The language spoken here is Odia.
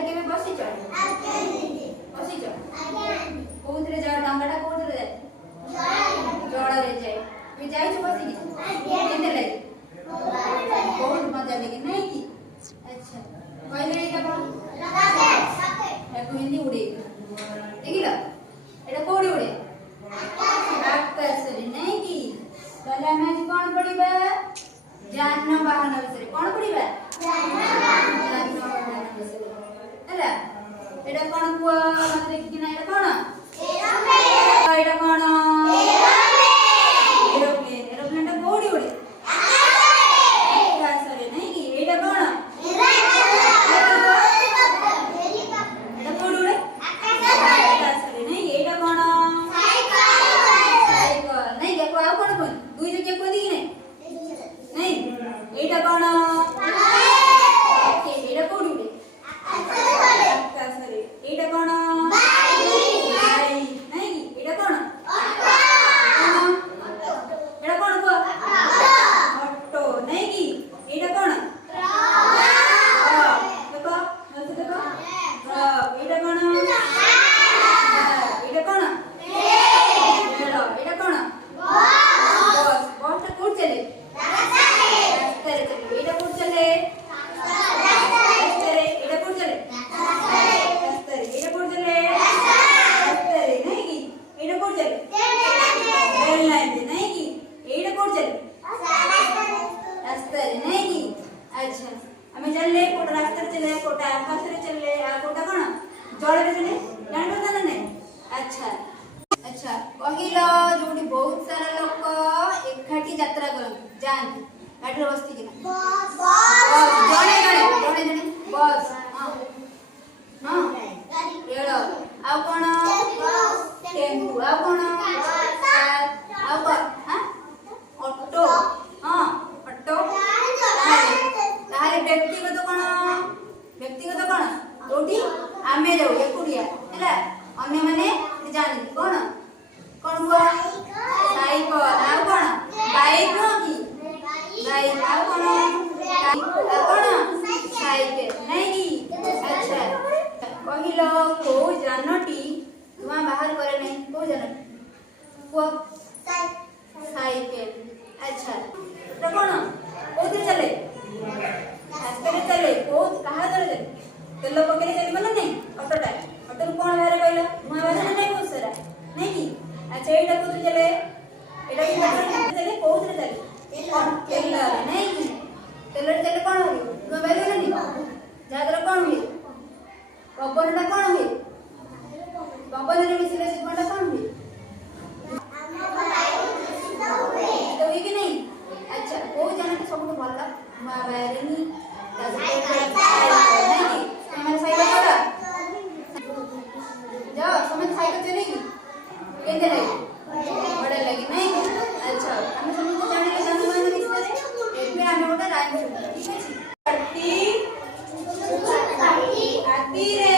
ଡଙ୍ଗାରେ କେବେ ବସିଛ? ବସିଛ? କୋଉଥିରେ ଯାଅ? ଡଙ୍ଗାଟା କୋଉଥିରେ ଯାଏ? ଜଳରେ ଯାଏ। তুমি ଯାଇଛ ବସିକି? କେତେ ଲାଗେ? ବହୁତ ମଜା ଲାଗେ ନାଇଁ କି? ଆଚ୍ଛା କହିଲେ ଏଇଟା କଣ? ଏହାକୁ ଏମିତି ଉଡେଇବ। ଦେଖିଲ ଏଇଟା କୋଉଠି ଉଡେ? ଆକାଶରେ ନାଇଁ କି? ତାହେଲେ ଆମେ ଆଜି କଣ ପଢିବା? ଯାନବାହନ ବିଷୟରେ। କଣ ପଢିବା? ଯାନବାହନ ବିଷୟରେ ହେଲା। ଏଇଟା କଣ କୁହ ମତେ ଦେଖିକିନା? ଏଇଟା କଣ? ଏଇଟା କଣ? ଏରୋପ୍ଲେନ। ଏରୋପ୍ଲେନଟା କୋଉଠି ଉଡେ? ଆକାଶରେ ନାଇଁ କି? ଏଇଟା କଣ? ଏଇଟା କୋଉଠି ଉଡେ? ଆକାଶରେ ନାଇଁ କି? ଏଇଟା କଣ? ସାଇକେଲ ନାଇଁ କି? ଆଉ କଣ କୁହନ୍ତି? ଦୁଇ ଚକିଆ କୁହନ୍ତି କି ନାଇଁ? ନାଇଁ ଏଇଟା କଣ? ଏଇଟା କୋଉଠି ଉଡେ? ଆକାଶରେ। ଏଇଟା କଣ? ବାଇକ୍ ନାଇଁ କି? ଏଇଟା କଣ? ଏଇଟା କଣ କୁହ? ଅଟୋ ନାଇଁ କି? ଏଇଟା କଣ? ଦେଖ ମତେ ଦେଖ। ଏଇଟା କଣ? ଏଇଟା କଣ? ରେଳ। ଏଇଟା କଣ? ବସ୍। ବସଟା କୋଉଠି ଚାଲେ? ରାସ୍ତାରେ ଚାଲେ। ଏଇଟା କୋଉଠି ଚାଲେ? ରାସ୍ତାରେ। ଏଇଟା କୋଉଠି ଚାଲେ? ରାସ୍ତାରେ। ଏଇଟା କୋଉଠି ଚାଲେ? ରାସ୍ତାରେ ନାଇଁ କି? ଏଇଟା କୋଉଠି ଚାଲେ? ରେଳ ଲାଇନରେ ନାଇଁ କି? ଏଇଟା କୋଉଠି ଚାଲେ? ରାସ୍ତାରେ ନାଇଁ କି? ଆଚ୍ଛା ଆମେ ଚାଲିଲେ କୋଉଟା ରାସ୍ତାରେ ଚାଲେ, କୋଉଟା ଆକାଶରେ ଚାଲେ, ଆଉ କୋଉଟା କଣ ଜଳରେ ଚାଲେ। ଜାଣିପାରୁଛ ନା ନାଇଁ? ଆଚ୍ଛା ଆଚ୍ଛା କହିଲ ଯୋଉଠି ବହୁତ ସାରା ଲୋକ ଏକାଠି ଯାତ୍ରା କରନ୍ତି, ଯାଆନ୍ତି ଗାଡ଼ିରେ ବସିକିନା? ଜଣେ ଜଣେ ଜଣେ ଜଣେ ବସ୍। ହଁ ରେଳ। ଆଉ କଣ? ଟେମ୍ପୁ। ଆଉ କଣ? ଆଉ କଣ? ଅଟୋ। ହଁ ଅଟୋ। ତାହେଲେ ବ୍ୟକ୍ତିଗତ କଣ? ବ୍ୟକ୍ତିଗତ କଣ? ଯୋଉଠି ଆମେ ଯାଉ ଏକୁଟିଆ ହେଲା, ଅନ୍ୟମାନେ ଯାଆନ୍ତି। କଣ କଣ କୁହ? ସାଇକେଲ। ଆଉ କଣ? ବାଇକ୍ ନୁହଁ କି? ବାଇକ୍। ଆଉ କଣ? ଆଉ କଣ? ସାଇକେଲ ନାଇଁ କି? ଆଚ୍ଛା କହିଲ କୋଉ ଯାନଟି ଧୂଆଁ ବାହାର କରେ ନାହିଁ? କୋଉ ଯାନଟି କୁହ? ସାଇକେଲ। ଆଚ୍ଛା ଏଟା କଣ? କୋଉଥିରେ ଚାଲେ? ରାସ୍ତାରେ ଚାଲେ। କୋଉ କାହା ଦ୍ୱାରା ଚାଲେ? ତେଲ ପକେଇଲେ ଚାଲିବ ନା ନାଇଁ? ଅଟୋଟା। ଅଟୋରୁ କଣ ବାହାରେ କହିଲ? ଧୂଆଁ ବାହାରେ ନା ନାଇଁ? ବହୁତ ସାରା ନାଇଁ କି? ଆଚ୍ଛା ଏଇଟା କୋଉଥିରେ ଚାଲେ? ଏଇଟା ବି ଚାଲେ। କୋଉଥିରେ ଚାଲେ? ତେଲରେ ନାଇଁ କି? ତେଲରେ ଚାଲେ କଣ ହୁଏ? ଧୂଆଁ ବାହାରିବ ନା ନାଇଁ? ଯାହାଦ୍ୱାରା କଣ ହୁଏ? ପବନଟା କଣ ହୁଏ? ପବନରେ ମିଶିଲେ ସେ ଧୂଆଁଟା କଣ ହୁଏ? ହୁଏ କି ନାଇଁ? ଆଚ୍ଛା କୋଉ ଯାନଟି ସବୁଠୁ ଭଲ ଧୂଆଁ ବାହାରେନି? ଯାଅ ସମସ୍ତେ ସାଇକେଲ ଚଲେଇକି କେତେ ଲାଗେ? ବଢିଆ ଲାଗେ ନାଇଁ? ଆଚ୍ଛା ଆମେ ସମସ୍ତେ ଜାଣିଲେ ଯାନବାହନ ବିଷୟରେ। ଏବେ ଆମେ ଗୋଟେ ରାଇମ ଶୁଣିବା, ଠିକ ଅଛି? ହାତୀରେ